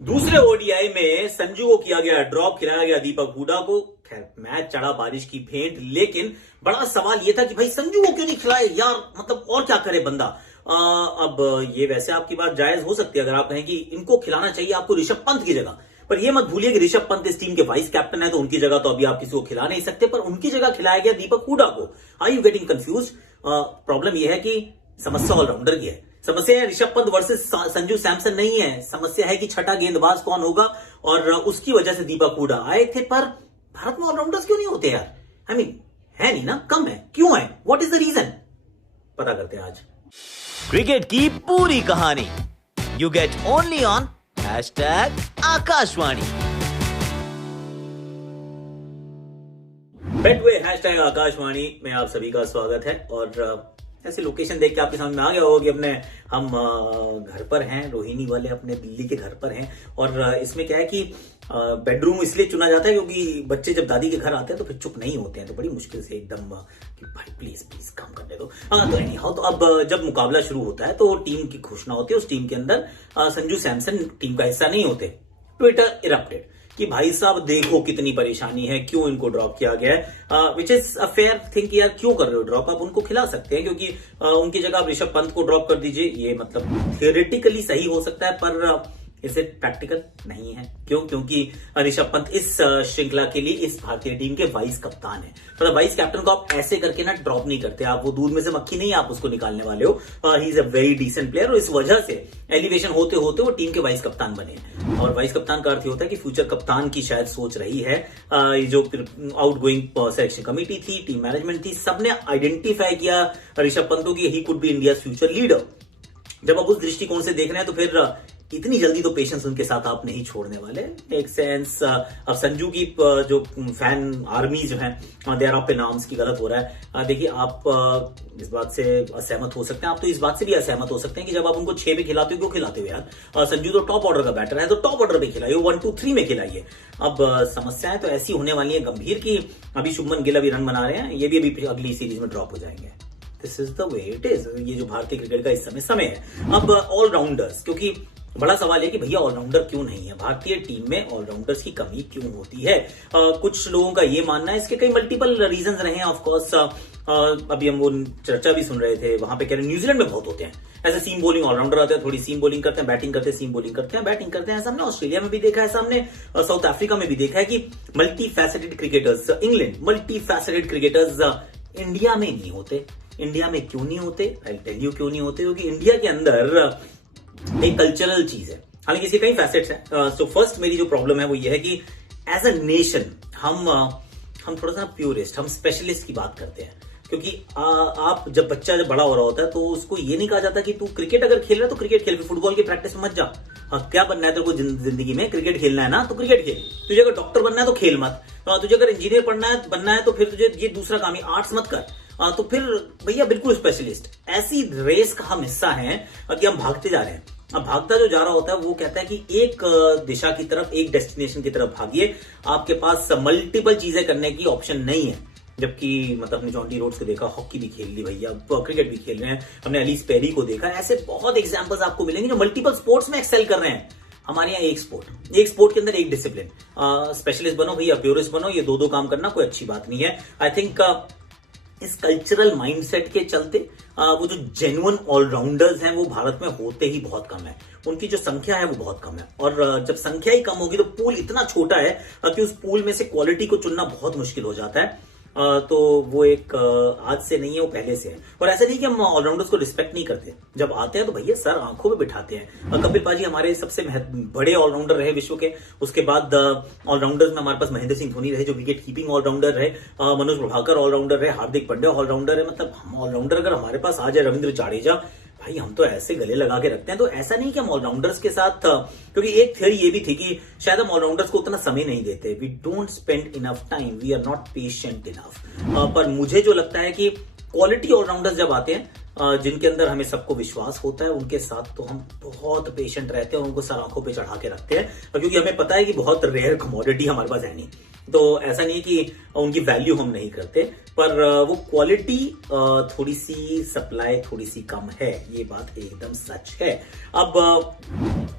दूसरे ओडीआई में संजू को किया गया ड्रॉप, खिलाया गया दीपक हुडा को। खैर मैच चढ़ा बारिश की भेंट, लेकिन बड़ा सवाल यह था कि भाई संजू को क्यों नहीं खिलाए यार, मतलब और क्या करे बंदा। अब ये वैसे आपकी बात जायज हो सकती है अगर आप कहें कि इनको खिलाना चाहिए आपको ऋषभ पंत की जगह, पर यह मत भूलिए कि ऋषभ पंत इस टीम के वाइस कैप्टन है, तो उनकी जगह तो अभी आप किसी को खिला नहीं सकते, पर उनकी जगह खिलाया गया दीपक हुडा को। Are you getting confuse? Problem यह है कि समस्या ऑलराउंडर की है। समस्या है ऋषभ पंत वर्सेस संजू सैमसन नहीं है, समस्या है कि छठा गेंदबाज कौन होगा, और उसकी वजह से दीपक हुडा आए थे। पर भारत में ऑलराउंडर्स क्यों नहीं होते यार? आई मीन है नहीं ना, कम है, क्यों है? What is the reason? पता करते हैं आज। क्रिकेट की पूरी कहानी you get only on #Aakashvani. Betway #Aakashvani में आप सभी का स्वागत है। और ऐसे लोकेशन देख के आपके समझ में आ गया होगा कि अपने हम घर पर हैं, रोहिणी वाले अपने दिल्ली के घर पर हैं। और इसमें क्या है कि बेडरूम इसलिए चुना जाता है क्योंकि बच्चे जब दादी के घर आते हैं तो फिर चुप नहीं होते हैं, तो बड़ी मुश्किल से एकदम कि भाई प्लीज प्लीज काम करने दो। तो एनी हाउ, तो अब जब मुकाबला शुरू होता है तो टीम की घोषणा होती है। उस टीम के अंदर संजू सैमसन टीम का हिस्सा नहीं होते। ट्विटर इरप्टेड कि भाई साहब देखो कितनी परेशानी है, क्यों इनको ड्रॉप किया गया है, which is a fair thing. यार क्यों कर रहे हो ड्रॉप? आप उनको खिला सकते हैं, क्योंकि उनकी जगह आप ऋषभ पंत को ड्रॉप कर दीजिए। ये मतलब थियोरेटिकली सही हो सकता है, पर इसे प्रैक्टिकल नहीं है। क्यों? क्योंकि ऋषभ पंत इस श्रृंखला के लिए इस भारतीय टीम के वाइस कप्तान है। मतलब वाइस कैप्टन को आप ऐसे करके ना ड्रॉप नहीं करते, आप वो दूध में से मक्खी नहीं आप उसको निकालने वाले हो। He is a very decent player, और इस वजह से एलिवेशन होते होते वो टीम के वाइस कप्तान बने। और वाइस कप्तान का अर्थ होता है कि फ्यूचर कप्तान की शायद सोच रही है। ये जो आउट गोइंग सिलेक्शन कमेटी थी, टीम मैनेजमेंट थी, सबने आइडेंटिफाई किया ऋषभ पंत को कि he could be India future leader. जब आप उस दृष्टिकोण से देख रहे हैं तो फिर इतनी जल्दी तो पेशेंस उनके साथ आप नहीं छोड़ने वाले। Make sense. अब संजू की जो फैन आर्मी जो है, they are up in arms की गलत हो रहा है। देखिए आप इस बात से असहमत हो सकते हैं, आप तो इस बात से भी असहमत हो सकते हैं कि जब आप उनको 6 पे खिलाते हो क्यों खिलाते हो यार? संजू तो टॉप ऑर्डर का बैटर है, तो टॉप ऑर्डर पे खिलाइए, 1 2 3 में खिलाइए। अब समस्याएं तो ऐसी होने वाली है गंभीर की अभी शुभमन गिल अभी रन बना रहे हैं, ये भी अभी अगली सीरीज में ड्रॉप हो जाएंगे। This is the way it is. ये जो भारतीय क्रिकेट का इस समय है। अब ऑलराउंडर्स, क्योंकि बड़ा सवाल है कि भैया ऑलराउंडर क्यों नहीं है भारतीय टीम में, ऑलराउंडर्स की कमी क्यों होती है? कुछ लोगों का ये मानना है, इसके कई मल्टीपल रीजंस रहे हैं ऑफ कोर्स। अभी हम वो चर्चा भी सुन रहे थे, वहां पे कह रहे न्यूजीलैंड में बहुत होते हैं ऐसे सीम बोलिंग ऑलराउंडर आते हैं, थोड़ी सीम बोलिंग करते हैं, बैटिंग करते हैं, सीम बोलिंग करते हैं, बैटिंग करते हैं। ऐसा हमने ऑस्ट्रेलिया में भी देखा है, हमने साउथ अफ्रीका में भी देखा है कि multi faceted cricketers, England multi faceted cricketers India में नहीं होते। इंडिया में क्यों नहीं होते? आई टेल यू क्यों नहीं होते। क्योंकि इंडिया के अंदर एक कल्चरल चीज है, हालांकि इसके कई फैसेट्स हैं। सो फर्स्ट मेरी जो प्रॉब्लम है वो ये है कि एज अ नेशन हम थोड़ा सा प्योरिस्ट, हम स्पेशलिस्ट की बात करते हैं। क्योंकि आप जब बड़ा हो रहा होता है तो उसको ये नहीं कहा जाता कि तू क्रिकेट अगर खेल रहा है तो क्रिकेट खेल, फुटबॉल की प्रैक्टिस में मत जा। क्या बनना है तेरे को जिंदगी में? क्रिकेट खेलना है ना, तो क्रिकेट खेल। तुझे अगर डॉक्टर बनना है तो खेल मत। तुझे अगर इंजीनियर बनना है तो फिर तुझे ये दूसरा काम ही आर्ट्स मत कर। तो फिर भैया बिल्कुल स्पेशलिस्ट। ऐसी रेस का हम हिस्सा हैं कि हम भागते जा रहे हैं। अब भागता जो जा रहा होता है वो कहता है कि एक दिशा की तरफ, एक डेस्टिनेशन की तरफ भागिए, आपके पास मल्टीपल चीजें करने की ऑप्शन नहीं है। जबकि मतलब हमने जॉन्टी रोड्स को देखा, हॉकी भी खेल ली भैया, क्रिकेट भी खेल रहे हैं, हमने अलीस पेरी को देखा। ऐसे बहुत एग्जांपल्स आपको मिलेंगे जो मल्टीपल स्पोर्ट्स में एक्सेल कर रहे हैं। हमारे यहाँ एक स्पोर्ट के अंदर एक डिसिप्लिन। स्पेशलिस्ट बनो भैया, प्योरिस्ट बनो, ये दो काम करना कोई अच्छी बात नहीं है। आई थिंक इस कल्चरल माइंडसेट के चलते वो जो जेन्युइन ऑलराउंडर्स हैं वो भारत में होते ही बहुत कम है। उनकी जो संख्या है वो बहुत कम है, और जब संख्या ही कम होगी तो पूल इतना छोटा है कि उस पूल में से क्वालिटी को चुनना बहुत मुश्किल हो जाता है। तो वो एक आज से नहीं है, वो पहले से है। और ऐसा नहीं कि हम ऑलराउंडर्स को रिस्पेक्ट नहीं करते, जब आते हैं तो भैया सर आंखों में बिठाते हैं। कपिल पाजी हमारे सबसे बड़े ऑलराउंडर रहे विश्व के। उसके बाद ऑलराउंडर्स में हमारे पास महेंद्र सिंह धोनी रहे जो विकेट कीपिंग ऑलराउंडर रहे, मनोज प्रभाकर ऑलराउंडर रहे, हार्दिक पांड्या ऑलराउंडर है। मतलब हम ऑलराउंडर अगर हमारे पास आ जाए, रविंद्र जाडेजा, भाई हम तो ऐसे गले लगा के रखते हैं। तो ऐसा नहीं कि हम ऑलराउंडर्स के साथ, क्योंकि एक थ्योरी ये भी थी कि शायद हम ऑलराउंडर्स को उतना समय नहीं देते। We don't spend enough time, we are not patient enough. पर मुझे जो लगता है कि क्वालिटी ऑलराउंडर्स जब आते हैं, जिनके अंदर हमें सबको विश्वास होता है, उनके साथ तो हम बहुत पेशेंट रहते हैं और उनको सर आंखों पे चढ़ा के रखते हैं, क्योंकि हमें पता है कि बहुत रेयर कमोडिटी हमारे पास है नहीं। तो ऐसा नहीं है कि उनकी वैल्यू हम नहीं करते, पर वो क्वालिटी थोड़ी सी, सप्लाई थोड़ी सी कम है, ये बात एकदम सच है। अब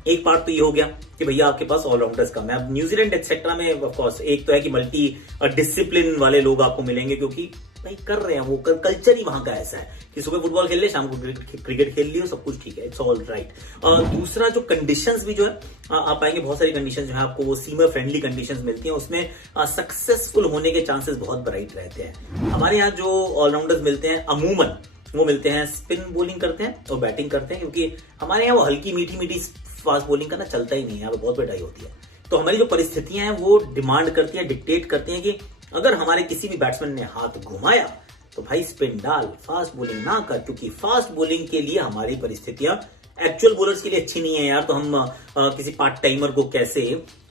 एक पार्ट तो ये हो गया कि भैया आपके पास ऑलराउंडर्स कम है। अब न्यूजीलैंड एक्सेट्रा में ऑफ कोर्स एक तो है कि मल्टी डिसिप्लिन वाले लोग आपको मिलेंगे, क्योंकि भाई कर रहे हैं वो, कल्चर ही वहां का ऐसा है कि सुबह फुटबॉल खेल ले, शाम को क्रिकेट खेल लियो, सब कुछ ठीक है, इट्स ऑल राइट। दूसरा जो कंडीशंस भी जो है आप पाएंगे, बहुत सारी कंडीशंस जो है आपको वो सीमर फ्रेंडली कंडीशंस मिलती हैं, उसमें सक्सेसफुल होने के चांसेस बहुत ब्राइट रहते हैं। हमारे यहाँ जो ऑलराउंडर्स मिलते हैं अमूमन वो मिलते हैं स्पिन बॉलिंग करते हैं और बैटिंग करते हैं, क्योंकि हमारे यहाँ वो हल्की मीठी मीठी फास्ट बॉलिंग करना चलता ही नहीं है, यहाँ पे बहुत पिटाई होती है। तो हमारी जो परिस्थितियां हैं वो डिमांड करती है, डिक्टेट करती हैं कि अगर हमारे किसी भी बैट्समैन ने हाथ घुमाया तो भाई स्पिन डाल, फास्ट बॉलिंग ना कर, क्योंकि फास्ट बॉलिंग के लिए हमारी परिस्थितियां एक्चुअल बॉलर्स के लिए अच्छी नहीं है यार। तो हम किसी पार्ट टाइमर को कैसे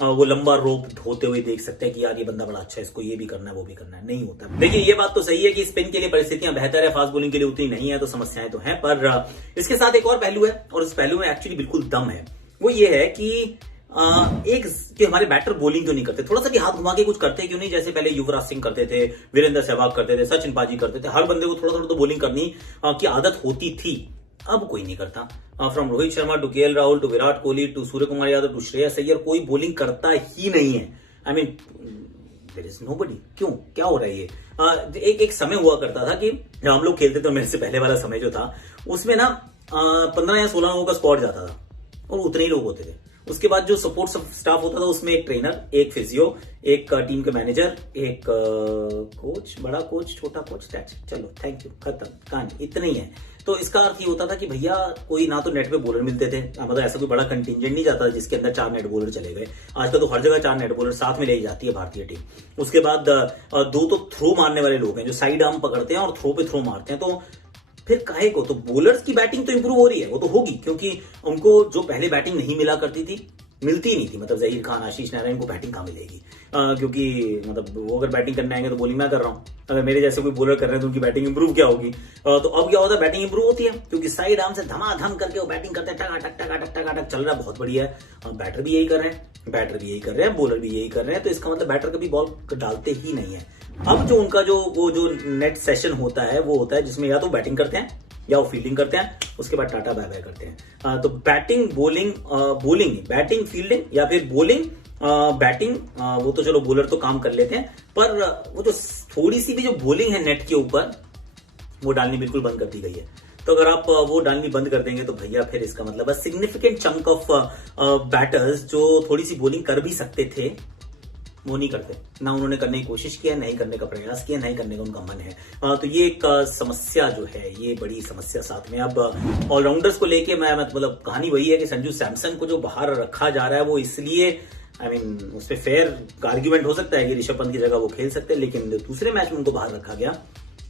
वो लंबा रोप ढोते हुए देख सकते हैं कि यार ये बंदा बड़ा अच्छा है, इसको ये भी करना है वो भी करना है, नहीं होता। देखिए ये बात तो सही है कि स्पिन के लिए परिस्थितियां बेहतर है, फास्ट बॉलिंग के लिए उतनी नहीं है, तो समस्याएं तो हैं, पर इसके साथ एक और पहलू है, और उस पहलू में एक्चुअली बिल्कुल दम है। वो ये है कि एक कि हमारे बैटर बॉलिंग क्यों नहीं करते, थोड़ा सा भी हाथ घुमा के कुछ करते क्यों नहीं, जैसे पहले युवराज सिंह करते थे, वीरेंद्र सहवाग करते थे, सचिन पाजी करते थे, हर बंदे को थोड़ा थोड़ा तो बॉलिंग करनी की आदत होती थी। अब कोई नहीं करता। From Rohit Sharma to KL Rahul to Virat Kohli to Surya Kumar Yadav to Shreyas Iyer, कोई बॉलिंग करता ही नहीं है। I mean there is nobody. क्यों, क्या हो रहा है ये? एक समय हुआ करता था कि जब हम लोग खेलते थे, मेरे से पहले वाला समय जो था उसमें ना 15 या 16 लोगों का स्क्वाड जाता था और उतने ही लोग होते थे। उसके बाद जो सपोर्ट स्टाफ होता था उसमें एक ट्रेनर, एक फिजियो, एक टीम के मैनेजर, एक कोच, बड़ा कोच, छोटा कोच, चलो थैंक यू, खत्म कहानी, इतना ही है। तो इसका अर्थ ये होता था कि भैया कोई ना तो नेट पे बॉलर मिलते थे, मतलब ऐसा कोई बड़ा कंटिंजेंट नहीं जाता जिसके अंदर 4 नेट बॉलर चले गए। आजकल तो हर जगह 4 नेट बॉलर साथ में ले जाती है भारतीय टीम। उसके बाद 2 तो थ्रो मारने वाले लोग हैं जो साइड आर्म पकड़ते हैं और थ्रो पे थ्रो मारते हैं। तो फिर काहे को, तो बॉलर्स की बैटिंग तो इंप्रूव हो रही है, वो तो होगी, क्योंकि उनको जो पहले बैटिंग नहीं मिला करती थी, मिलती नहीं थी, मतलब जहीर खान, आशीष नेहरा, इनको बैटिंग कहां मिलेगी? क्योंकि मतलब वो अगर बैटिंग करने आएंगे तो बॉलिंग मैं कर रहा हूं, अगर मेरे जैसे कोई बॉलर कर रहे हैं तो उनकी बैटिंग इंप्रूव क्या होगी? तो अब क्या होता है, बैटिंग इंप्रूव होती है क्योंकि साइड आर्म से धमाधम करके वो बैटिंग करते हैं, टकाटक टकाटक टकाटक चल रहा है, बहुत बढ़िया है। बैटर भी यही कर रहे हैं, बैटर भी यही कर रहे हैं, बॉलर भी यही कर रहे हैं, तो इसका मतलब बैटर कभी बॉल डालते ही नहीं है। अब जो उनका जो नेट सेशन होता है वो होता है जिसमें या तो बैटिंग करते हैं या वो फील्डिंग करते हैं, उसके बाद टाटा बाय बाय करते हैं। तो batting bowling, bowling batting fielding, या फिर बॉलिंग बैटिंग, वो तो चलो बॉलर तो काम कर लेते हैं, पर वो जो थोड़ी सी भी जो बॉलिंग है नेट के ऊपर वो डालनी बिल्कुल बंद कर दी गई है। तो अगर आप वो डालनी बंद कर देंगे तो भैया फिर इसका मतलब सिग्निफिकेंट चंक ऑफ बैटर्स जो थोड़ी सी बॉलिंग कर भी सकते थे वो नहीं करते, ना उन्होंने करने की कोशिश किया, नहीं करने का प्रयास किया, नहीं करने का उनका मन है। तो ये एक समस्या जो है, ये बड़ी समस्या साथ में। अब ऑलराउंडर्स को लेके मैं मतलब कहानी वही है कि संजू सैमसन को जो बाहर रखा जा रहा है वो इसलिए, आई मीन उस पर फेयर आर्ग्यूमेंट हो सकता है कि ऋषभ पंत की जगह वो खेल सकते हैं, लेकिन दूसरे मैच में उनको बाहर रखा गया,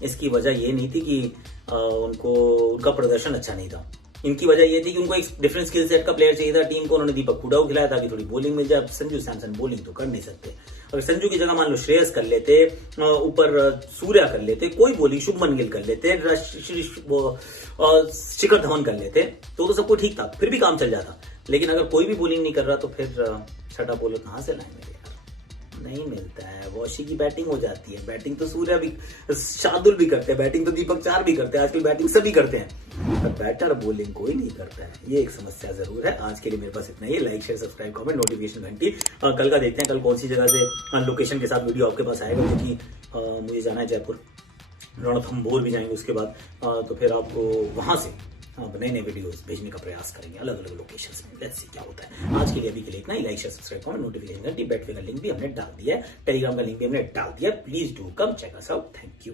इसकी वजह ये नहीं थी कि उनका प्रदर्शन अच्छा नहीं था। इनकी वजह ये थी कि उनको एक डिफरेंट स्किल सेट का प्लेयर चाहिए था टीम को, उन्होंने दीपक हुडा को खिलाया ताकि थोड़ी बॉलिंग मिल जाए। संजू सैमसन बॉलिंग तो कर नहीं सकते, अगर संजू की जगह मान लो श्रेयस कर लेते, ऊपर सूर्या कर लेते, कोई बॉलिंग शुभमन गिल कर लेते, शिखर धवन कर लेते, तो सब कुछ ठीक था, फिर भी काम चल जाता। लेकिन अगर कोई भी बॉलिंग नहीं कर रहा तो फिर छठा बॉलर कहां से लाएंगे? नहीं मिलता है। वॉशी की बैटिंग हो जाती है, बैटिंग तो सूर्या भी, शार्दुल भी करते हैं, बैटिंग तो दीपक चार भी करते हैं, आजकल बैटिंग सभी करते हैं, पर बैटर बॉलिंग कोई नहीं करता है। ये एक समस्या जरूर है। आज के लिए मेरे पास इतना ही। Like share subscribe comment notification घंटी। कल का देखते हैं कल कौन सी जगह से लोकेशन के साथ वीडियो आपके पास आएगा, क्योंकि मुझे जाना है जयपुर, रणथंभौर भी जाएंगे उसके बाद, तो फिर आपको वहां से नए नए वीडियोस भेजने का प्रयास करेंगे अलग अलग लोकेशंस में। लेट्स सी क्या होता है। आज के लिए अभी के लिए इतना ही। Like share subscribe comment notification घंटी। बेटवे का लिंक भी हमने डाल दिया है, टेलीग्राम का लिंक भी हमने डाल दिया। Please do come check us out. Thank you.